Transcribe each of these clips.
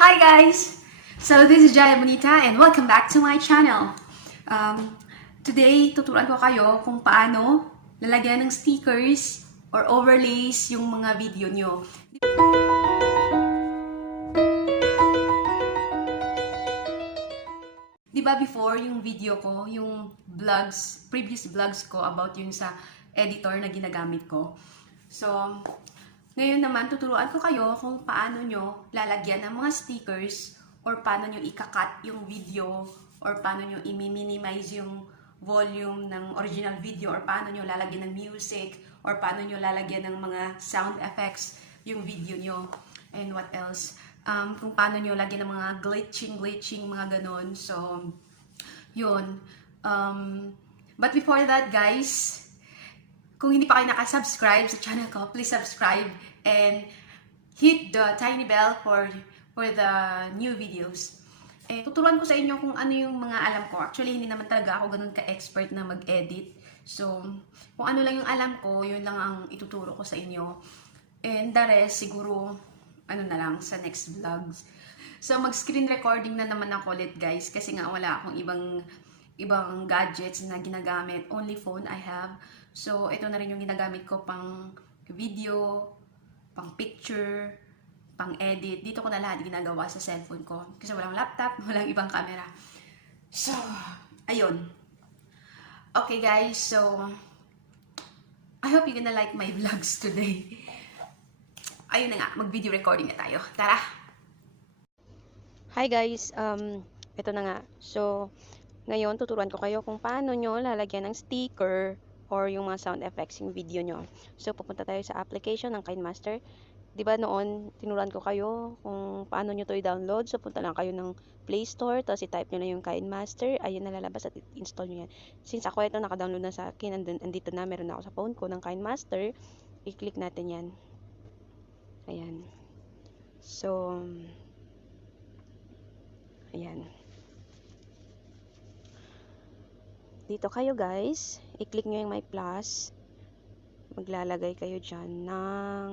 Hi guys! So this is Jayabonita and welcome back to my channel. Today, tuturuan ko kayo kung paano lalagyan ng stickers or overlays yung mga video nyo. Diba before yung video ko, yung vlogs, previous vlogs ko about yung sa editor na ginagamit ko. So, ngayon naman, tuturuan ko kayo kung paano nyo lalagyan ng mga stickers or paano nyo ikakat yung video or paano nyo i-minimize yung volume ng original video or paano nyo lalagyan ng music or paano nyo lalagyan ng mga sound effects yung video nyo. And what else? Kung paano nyo lagyan ng mga glitching, mga ganon. So, yun. But before that, guys, kung hindi pa kayo nakasubscribe sa channel ko, please subscribe and hit the tiny bell for the new videos. Eh, tuturuan ko sa inyo kung ano yung mga alam ko. Actually, hindi naman talaga ako ganun ka-expert na mag-edit. So, kung ano lang yung alam ko, yun lang ang ituturo ko sa inyo. And the rest, siguro, ano na lang, sa next vlogs. So, mag-screen recording na naman ako ulit, guys. Kasi nga, wala akong ibang gadgets na ginagamit. Only phone I have. So, ito na rin yung ginagamit ko pang video, pang picture, pang edit. Dito ko na lahat ginagawa sa cellphone ko. Kasi walang laptop, walang ibang camera. So, ayun. Okay guys, so, I hope you're gonna like my vlogs today. Ayun na nga, mag-video recording na tayo. Tara! Hi guys, ito na nga. So, ngayon tuturuan ko kayo kung paano nyo lalagyan ng sticker or yung mga sound effects yung video nyo. So, pupunta tayo sa application ng KineMaster. Diba noon, tinuruan ko kayo kung paano nyo to i-download. So, punta lang kayo ng Play Store, tapos i-type nyo na yung KineMaster. Ayun, nalalabas at install nyo yan. Since ako ito naka-download na sa akin, andito na, meron na ako sa phone ko ng KineMaster, i-click natin yan. Ayan. So, ayan. Dito kayo guys, i-click nyo yung may plus. Maglalagay kayo dyan ng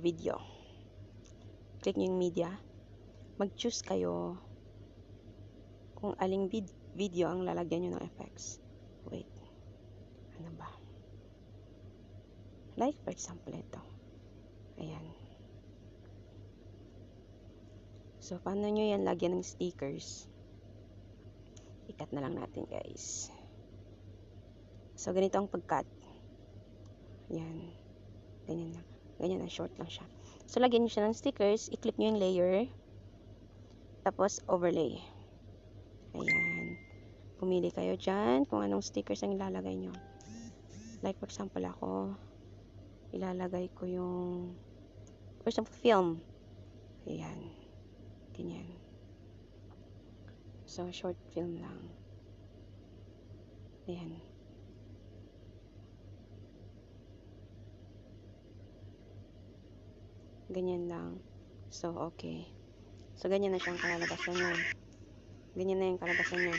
video. Click nyo yung media. Mag-choose kayo kung aling video ang lalagyan nyo ng effects. Wait. Ano ba? Like for example ito. Ayan. So, paano nyo yan lagyan ng stickers? I-cut na lang natin guys. So, ganito ang pag-cut. Yan. Ganyan lang. Ganyan na, short lang siya. So, lagyan nyo siya ng stickers. I-click nyo yung layer. Tapos, overlay. Ayan. Pumili kayo dyan kung anong stickers ang ilalagay nyo. Like, for example, ako, ilalagay ko yung, for example, film. Ayan. Ganyan. So, short film lang. Ayan. Ganyan lang. So, okay. So, ganyan na siyang kalalabasan niya. Ganyan na yung kalabasan niya.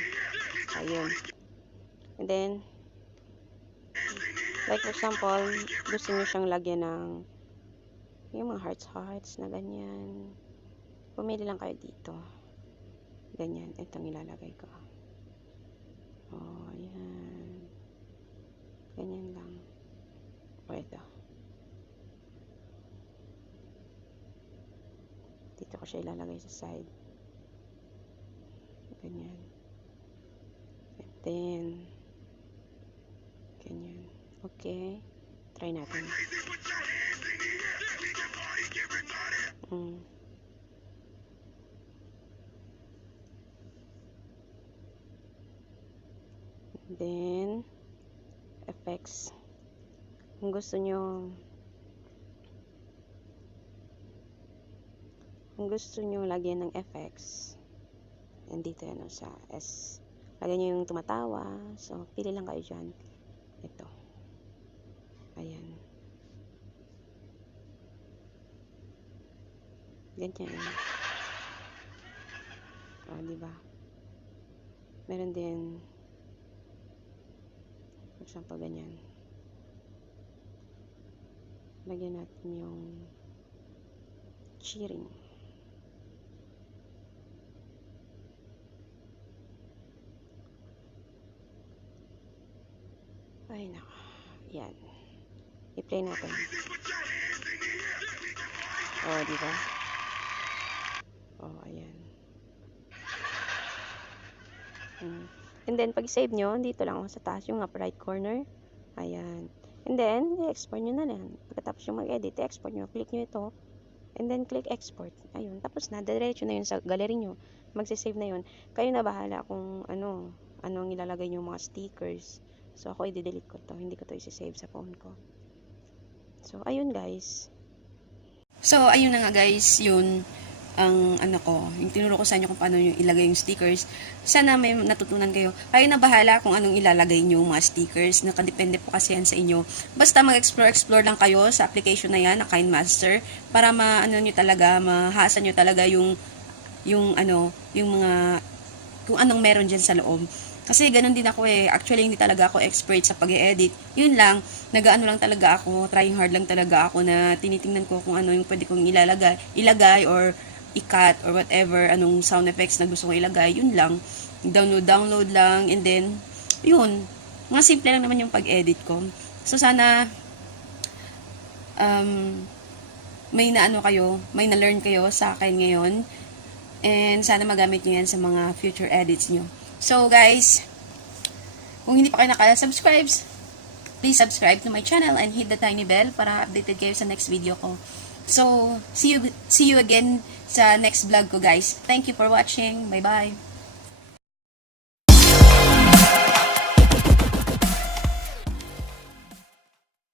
Ayun. And then, like for example, gusto niyo siyang lagyan ng yung mga hearts na ganyan. Pumili lang kayo dito. Ganyan. Itong ilalagay ko. Oh, ayan. Ganyan lang. O, ito. Dito ko siya ilalagay sa side. Ganyan. And then, ganyan. Okay. Try natin. Then, effects. Kung gusto nyo lagyan ng effects, nandito yan sa S. Lagyan nyo yung tumatawa. So, pili lang kayo dyan. Ito. Ayan. Ganyan. O, diba? Meron din, for example, ganyan. Lagyan natin yung cheering. Ay, nako. Yan. I-play natin. Oh, di ba? Oh, ayan. And then, pag save nyo, dito lang sa taas yung upper right corner. Ayan. And then, i-export nyo na lang. Pagkatapos yung mag-edit, i-export nyo. Click nyo ito. And then, click export. Ayun. Tapos na, diretso na yun sa gallery nyo. Magsisave na yun. Kayo na bahala kung anong ilalagay nyo mga stickers. So, ako i-delete ko to. Hindi ko to isi-save sa phone ko. So, ayun guys. So, ayun na nga guys, yun ang yung tinuro ko sa inyo kung paano yung ilagay yung stickers. Sana may natutunan kayo. Kayo na bahala kung anong ilalagay nyo mga stickers. Nakadepende po kasi yan sa inyo. Basta mag-explore lang kayo sa application na yan, na KineMaster, para nyo talaga, mahasa nyo talaga yung mga, kung anong meron dyan sa loob. Kasi ganun din ako eh. Actually, hindi talaga ako expert sa pag-e-edit. Yun lang, nag-ano lang talaga ako, trying hard lang talaga ako na tinitingnan ko kung ano yung pwede kong ilagay or i-cut or whatever, anong sound effects na gusto kong ilagay. Yun lang. Download lang and then, yun. Mga simple lang naman yung pag-edit ko. So, sana may na-learn kayo sa akin ngayon. And sana magamit nyo yan sa mga future edits nyo. So guys, kung hindi pa kayo naka-subscribe, please subscribe to my channel and hit the tiny bell para updated kayo sa next video ko. So, see you again sa next vlog ko guys. Thank you for watching. Bye bye.